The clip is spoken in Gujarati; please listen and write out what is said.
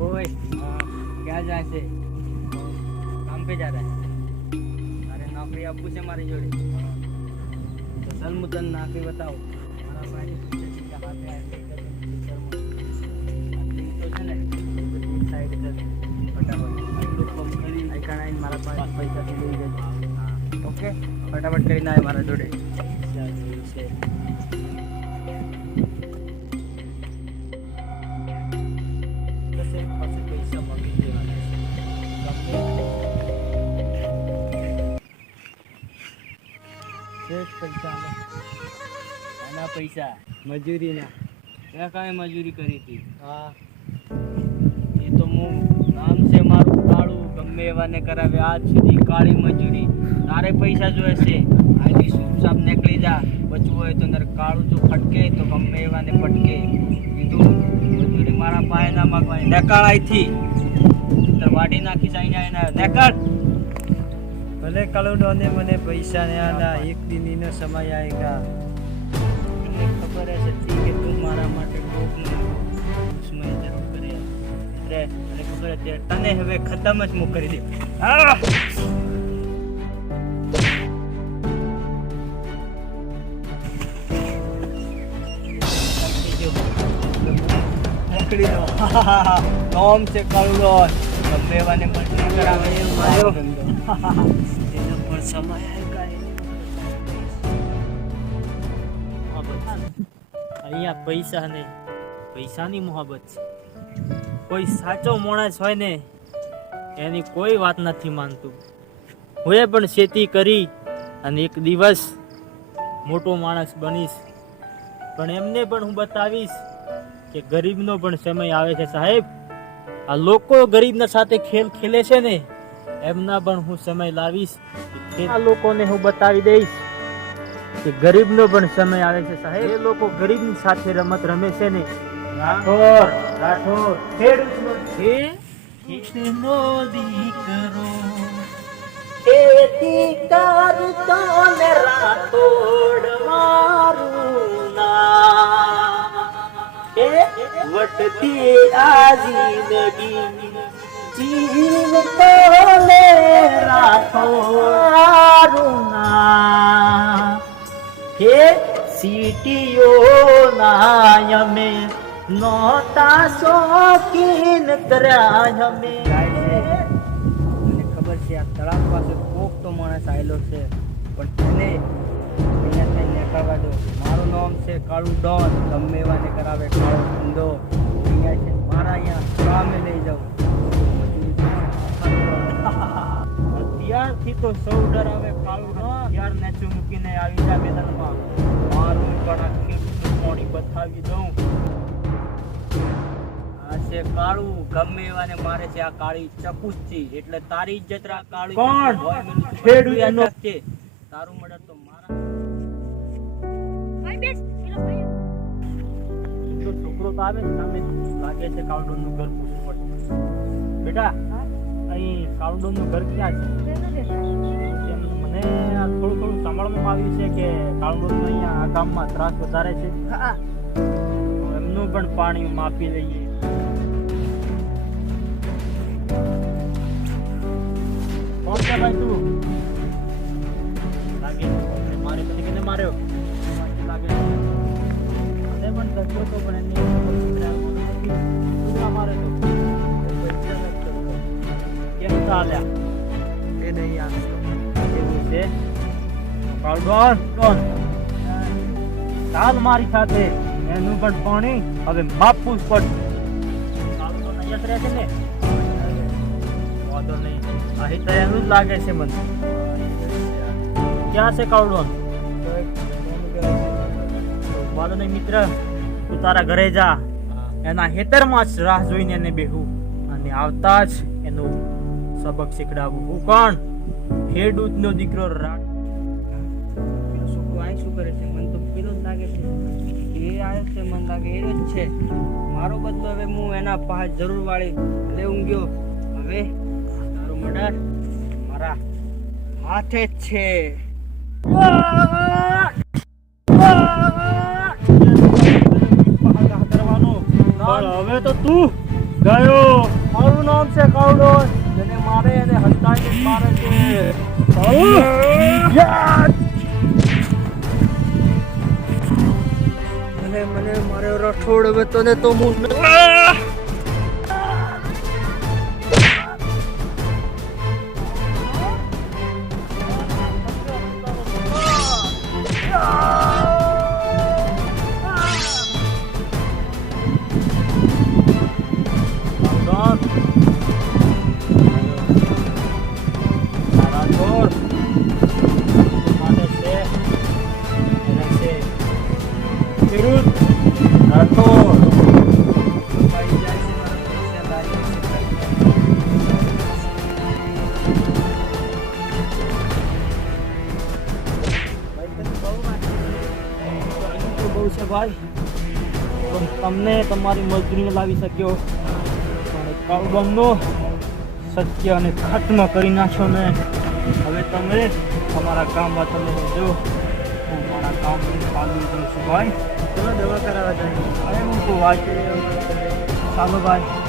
ओए क्या जाए से काम पे जा रहा है अरे नौकरी अब पूछे मारी जोड़ी तो चल मुझे नौकरी बताओ મારા ભાઈ પૂછે છે કે હાથે આ કઈ કરે ફ્યુચરમાં આટલી તો છે ને બધી સાઈડ છે ફટાફટ આટલું કામ કરી આઈકણ આવીને મારા પાસે પૈસાથી લઈ જજો ઓકે ફટાફટ કરીને આવે મારા જોડે છે પૈસા આના પૈસા. મજૂરીના. ત્યાં કાંઈ મજૂરી કરી હતી? હા. એ તો હું નામ છે મારું કાળું ગમે એવાને કરાવે. આજ સુધી કાળી મજૂરી. તારે પૈસા જોઈએ છે અહીંથી સૂપ સાપ નીકળી જા. બચવું હોય તો અંદર કાળું જો ફટકે તો ગમે એવાને પટકે કીધું મજૂરી મારા પાસે ના માગવાની. નકાળ અહીંથી વાડી નાખી જાય એના. નકાળ! ભલે કલુડોને મને પૈસા ને આના એક દિનનો સમય આएगा મને ખબર હશે ઠીક કે તું મારા માટે કોકનો દુશ્મન જરૂર કરે એટલે મને ખબર છે તને હવે ખતમ જ હું કરી દે. આ! પકડી લો નોમ છે કરુડો ગમે વાને મજૂરી કરાવે. મારો ધંધો. પણ સમય આएगा અહીંયા પૈસા ને પૈસાની મોહબત છે. કોઈ સાચો માણસ હોય ને, એની કોઈ વાત નથી માનતું. હું પણ ખેતી કરી અને એક દિવસ મોટો માણસ બનીશ. પણ એમને પણ હું બતાવીશ કે ગરીબનો પણ સમય આવે છે સાહેબ. આ લોકો ગરીબના સાથે ખેલ ખેલે છે ને એમના પણ હું સમય લાવીશ આ લોકોને હું બતાવી દઈશ કે ગરીબનો પણ સમય આવે છે સાહેબ. એ લોકો ગરીબની સાથે રમત રમે છે ને રાઠોડ રાઠોડ. ખેડૂતનો દીકરો. ખેતી કરતો ને રાઠોડ મારું ના એ વટતી આજી જિંદગી જીવતો લે રાઠોડ નામ હે સીટીઓ નાયમે નોતા શોકીન કર્યા અમે. મને ખબર છે, આ તળાવ પાસે કોક તો માણસ આવેલો છે, પણ તેને અહીંયા થઈ નીકળવા દો મારું નામ છે કાળુ ડોન. ગમે એવાને કરાવે કાળો ધંધો. અહીંયા છે, મારા અહીંયા કામે લઈ જાઉં. અત્યારથી તો સૌ ડરાવે કાળું ડોન ત્યાર નેચું મૂકીને આવી જા મેદાનમાં. મારું પણ આખી મોડી બતાવી દઉં. આ છે કાળું. ગમે એવાને મારે છે આ કાળી ચકુસ્તી એટલે તારી ઇજ્જત રા કાળી કોણ? હોય એનો રાખજે. તારું મર્ડર તો મારા તો છોકરો તો આવે ને સામે લાગે છે કાળુડોનનું ઘર પૂછવું પડશે. બેટા અહીં કાળુડોનનું ઘર ક્યાં છે? મને થોડું થોડું સાંભળવામાં આવ્યું છે કે કાળુડોન અહીંયા આ ગામમાં ત્રાસ વધારે છે. એમનું પણ પાણી માપી લઈએ. કોણ છે ભાઈ તું ચાલ્યા એ નહીં આવતો એવું છે? ડોન. ચાલ મારી સાથે. એનું પણ પાણી. હવે માપવું જ પડશે કાળડોન અહીંયા જ રહે છે ને. વાંધો નહીં. અહીં તો એનું જ લાગે છે મને. ક્યાં છે કાળડોન વાંધો નહીં મિત્ર. તું તારા ઘરે જા. એના હેતરમાં જ રાહ જોઈને એને બેહું. અને આવતા જ એનું સબક શીખડાવું. હું કોણ? ખેડૂતનો દીકરો રાટ પેલો છોકરો અહીં શું કરે છે? મને તો પેલો જ લાગે છે. એ આવે છે મને લાગે એ જ છે. મારો બદલો હવે હું એના પાસે જરૂર વાળી લેવું ગયો. હવે તારો મર્ડર મારા હાથે જ છે. હવે તો તું ગયો. મારું નામ છે કાવડો જેને મારે એને હંતાઈને મારે છે. મને મને મારે રઠોડ હવે ને તો હું ભાઈ. પણ તમને તમારી મજદૂરી લાવી શક્યો. પણ કાળુગામનો સત્ય અને ખત્મ કરી નાખ્યો ને. હવે તમે તમારા કામમાં તમે જો હું મારા કામ ચાલુ કરું છું ભાઈ. તમે દવા કરાવવા જાય અરે હું તો વાંચે ચાલો ભાઈ.